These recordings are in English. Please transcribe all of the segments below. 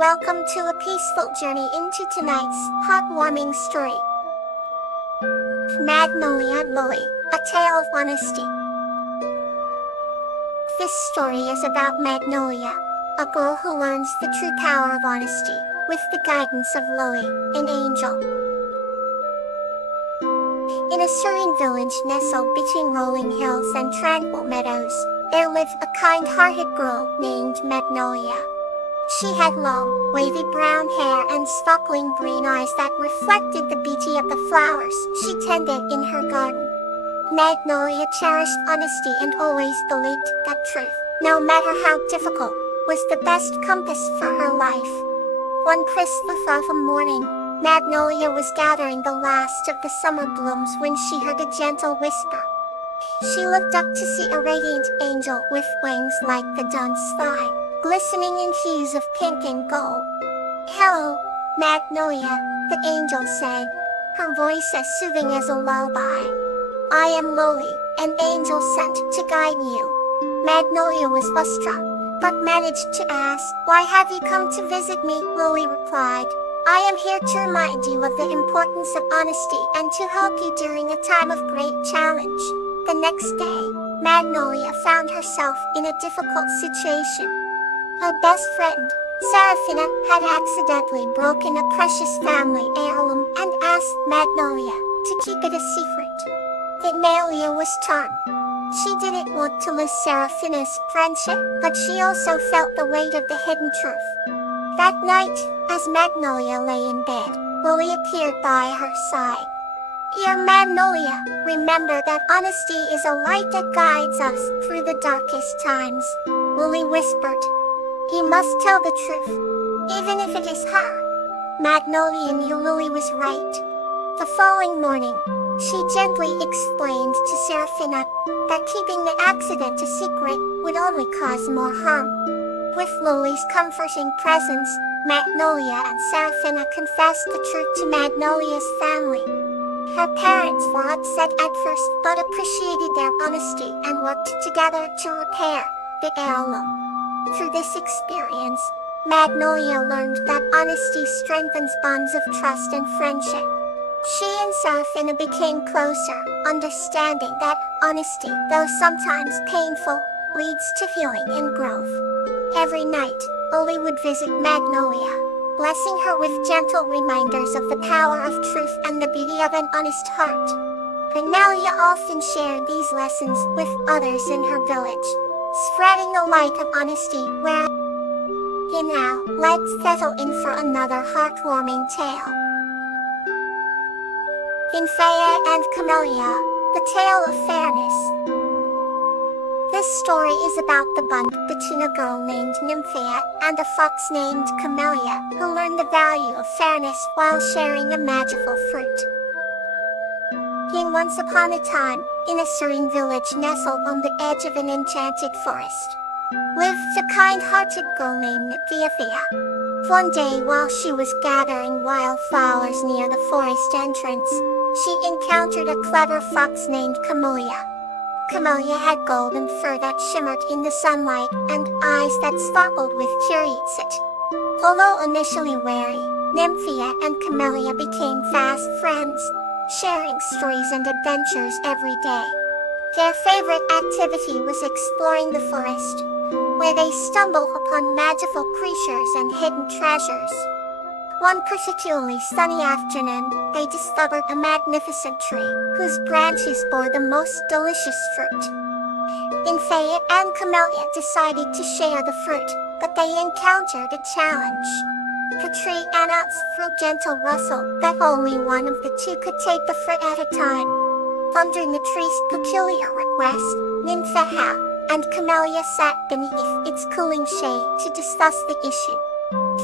Welcome to a peaceful journey into tonight's heartwarming story. Magnolia Lily, A Tale of Honesty. This story is about Magnolia, a girl who learns the true power of honesty, with the guidance of Lily, an angel. In a serene village nestled between rolling hills and tranquil meadows, there lived a kind-hearted girl named Magnolia. She had long, wavy brown hair and sparkling green eyes that reflected the beauty of the flowers she tended in her garden. Magnolia cherished honesty and always believed that truth, no matter how difficult, was the best compass for her life. One crisp autumn morning, Magnolia was gathering the last of the summer blooms when she heard a gentle whisper. She looked up to see a radiant angel with wings like the dawn sky, glistening in hues of pink and gold. "Hello, Magnolia," the angel said, her voice as soothing as a lullaby. "I am Lily, an angel sent to guide you." Magnolia was awestruck, but managed to ask, "Why have you come to visit me?" Lily replied, "I am here to remind you of the importance of honesty and to help you during a time of great challenge." The next day, Magnolia found herself in a difficult situation. Her best friend, Seraphina, had accidentally broken a precious family heirloom and asked Magnolia to keep it a secret. Magnolia was torn. She didn't want to lose Seraphina's friendship, but she also felt the weight of the hidden truth. That night, as Magnolia lay in bed, Lily appeared by her side. "Dear Magnolia, remember that honesty is a light that guides us through the darkest times," Lily whispered. "You must tell the truth, even if it is hard." Magnolia knew Lily was right. The following morning, she gently explained to Seraphina that keeping the accident a secret would only cause more harm. With Lily's comforting presence, Magnolia and Seraphina confessed the truth to Magnolia's family. Her parents were upset at first but appreciated their honesty and worked together to repair the heirloom. Through this experience, Magnolia learned that honesty strengthens bonds of trust and friendship. She and Seraphina became closer, understanding that honesty, though sometimes painful, leads to healing and growth. Every night, Lily would visit Magnolia, blessing her with gentle reminders of the power of truth and the beauty of an honest heart. Magnolia often shared these lessons with others in her village, spreading the light of honesty where. Now, let's settle in for another heartwarming tale. Nymphaea and Camellia, The Tale of Fairness. This story is about the bond between a girl named Nymphaea and a fox named Camellia, who learned the value of fairness while sharing a magical fruit. Once upon a time, in a serene village nestled on the edge of an enchanted forest, lived a kind-hearted girl named Nymphaea. One day, while she was gathering wildflowers near the forest entrance, she encountered a clever fox named Camellia. Camellia had golden fur that shimmered in the sunlight and eyes that sparkled with curiosity. Although initially wary, Nymphaea and Camellia became fast friends, sharing stories and adventures every day. Their favorite activity was exploring the forest, where they stumbled upon magical creatures and hidden treasures. One particularly sunny afternoon, they discovered a magnificent tree, whose branches bore the most delicious fruit. Nymphaea and Camellia decided to share the fruit, but they encountered a challenge. The tree announced through gentle rustle that only one of the two could take the fruit at a time. Pondering the tree's peculiar request, Nymphaea and Camellia sat beneath its cooling shade to discuss the issue.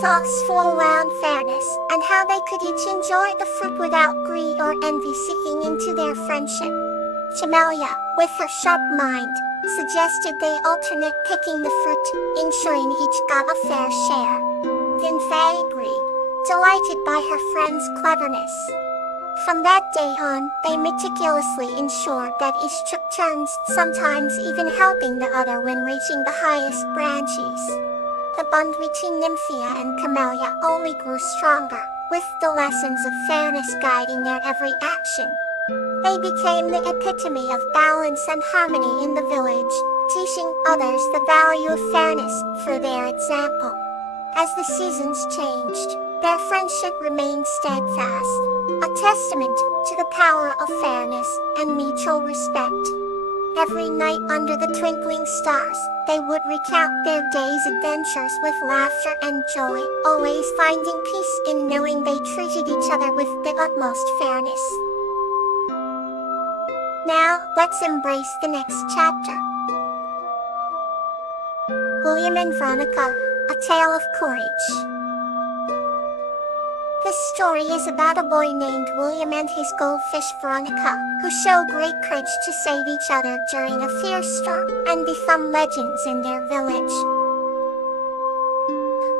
Thoughts flew around fairness and how they could each enjoy the fruit without greed or envy seeping into their friendship. Camellia, with her sharp mind, suggested they alternate picking the fruit, ensuring each got a fair share. Nymphaea agreed, delighted by her friend's cleverness. From that day on, they meticulously ensured that each took turns, sometimes even helping the other when reaching the highest branches. The bond between Nymphia and Camellia only grew stronger, with the lessons of fairness guiding their every action. They became the epitome of balance and harmony in the village, teaching others the value of fairness through their example. As the seasons changed, their friendship remained steadfast, a testament to the power of fairness and mutual respect. Every night under the twinkling stars, they would recount their day's adventures with laughter and joy, always finding peace in knowing they treated each other with the utmost fairness. Now, let's embrace the next chapter. William and Veronica, a tale of courage. This story is about a boy named William and his goldfish Veronica, who show great courage to save each other during a fierce storm and become legends in their village.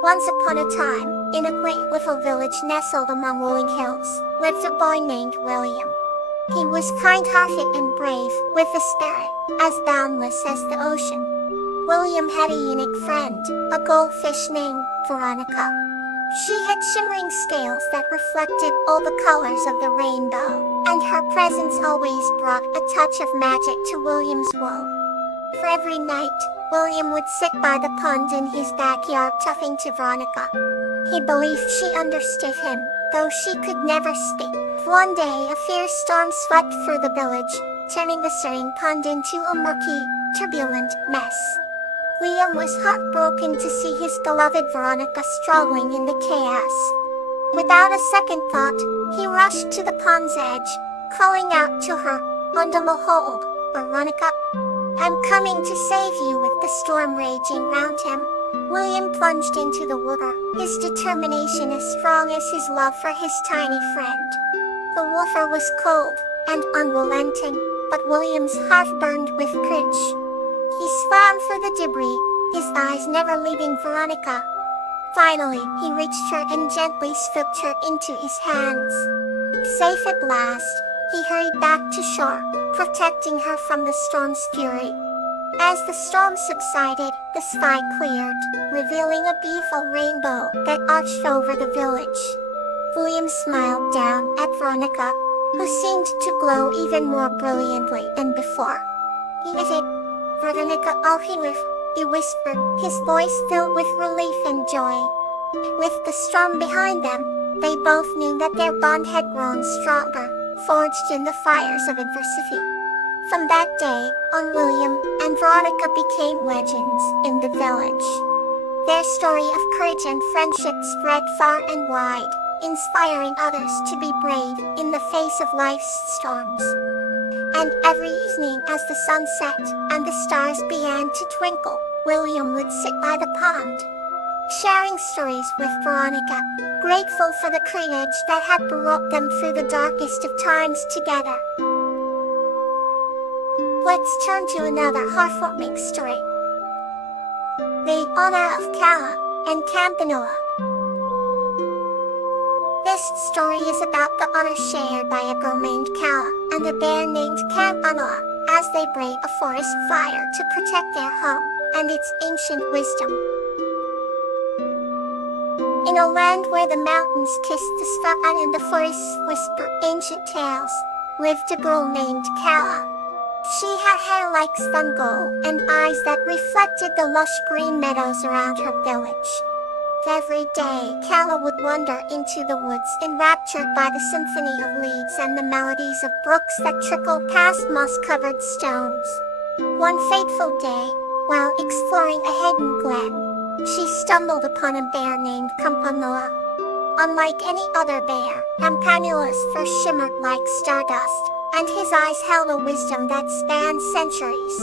Once upon a time, in a quaint little village nestled among rolling hills, lived a boy named William. He was kind-hearted and brave, with a spirit as boundless as the ocean. William had a unique friend, a goldfish named Veronica. She had shimmering scales that reflected all the colors of the rainbow, and her presence always brought a touch of magic to William's world. For every night, William would sit by the pond in his backyard talking to Veronica. He believed she understood him, though she could never speak. One day a fierce storm swept through the village, turning the serene pond into a murky, turbulent mess. William was heartbroken to see his beloved Veronica struggling in the chaos. Without a second thought, he rushed to the pond's edge, calling out to her, "Under the hold, Veronica. I'm coming to save you." With the storm raging round him, William plunged into the water, his determination as strong as his love for his tiny friend. The water was cold and unrelenting, but William's heart burned with courage. He swam through the debris, his eyes never leaving Veronica. Finally, he reached her and gently scooped her into his hands. Safe at last, he hurried back to shore, protecting her from the storm's fury. As the storm subsided, the sky cleared, revealing a beautiful rainbow that arched over the village. William smiled down at Veronica, who seemed to glow even more brilliantly than before. He said, "Veronica, I'll hear," he whispered, his voice filled with relief and joy. With the storm behind them, they both knew that their bond had grown stronger, forged in the fires of adversity. From that day on, William and Veronica became legends in the village. Their story of courage and friendship spread far and wide, inspiring others to be brave in the face of life's storms. And every evening as the sun set and the stars began to twinkle, William would sit by the pond, sharing stories with Veronica, grateful for the courage that had brought them through the darkest of times together. Let's turn to another heartwarming story. The Honor of Kala and Campanola. This story is about the honor shared by a girl named Kala and a bear named Campanola, as they brave a forest fire to protect their home and its ancient wisdom. In a land where the mountains kiss the sky and the forests whisper ancient tales, lived a girl named Kala. She had hair like sun gold and eyes that reflected the lush green meadows around her village. Every day, Kala would wander into the woods, enraptured by the symphony of leaves and the melodies of brooks that trickled past moss-covered stones. One fateful day, while exploring a hidden glen, she stumbled upon a bear named Campanola. Unlike any other bear, Campanola's fur shimmered like stardust, and his eyes held a wisdom that spanned centuries.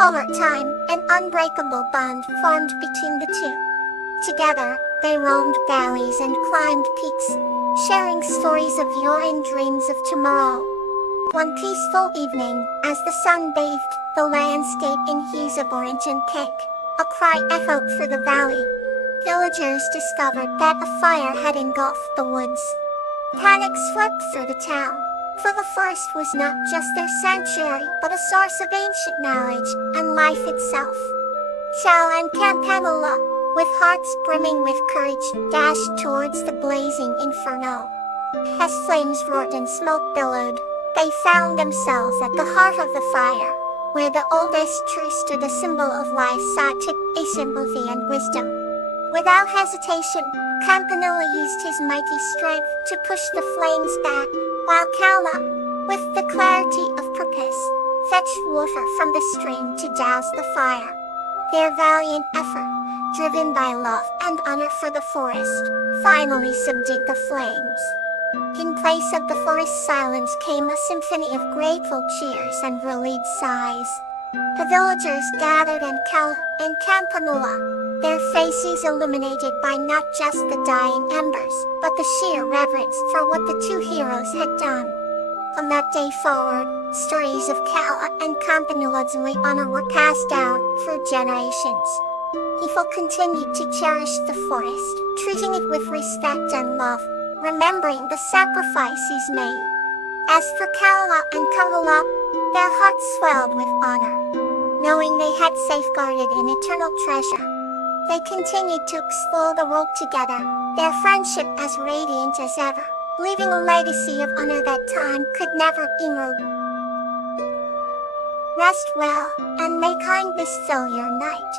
Over time, an unbreakable bond formed between the two. Together, they roamed valleys and climbed peaks, sharing stories of yore and dreams of tomorrow. One peaceful evening, as the sun bathed the landscape in hues of orange and pink, a cry echoed through the valley. Villagers discovered that a fire had engulfed the woods. Panic swept through the town, for the forest was not just their sanctuary, but a source of ancient knowledge and life itself. Kala and Campanola, with hearts brimming with courage, dashed towards the blazing inferno. As flames roared and smoke billowed, they found themselves at the heart of the fire, where the oldest tree stood, a symbol of life, sought to a sympathy and wisdom. Without hesitation, Campanula used his mighty strength to push the flames back, while Kala, with the clarity of purpose, fetched water from the stream to douse the fire. Their valiant effort, driven by love and honor for the forest, finally subdued the flames. In place of the forest silence came a symphony of grateful cheers and relieved sighs. The villagers gathered and Kala and Campanula, their faces illuminated by not just the dying embers, but the sheer reverence for what the two heroes had done. From that day forward, stories of Kala and Campanula's honor were passed down through generations. People continued to cherish the forest, treating it with respect and love, remembering the sacrifices made. As for Kala and Kamala, their hearts swelled with honor, knowing they had safeguarded an eternal treasure. They continued to explore the world together, their friendship as radiant as ever, leaving a legacy of honor that time could never erode. Rest well, and may kindness fill your night.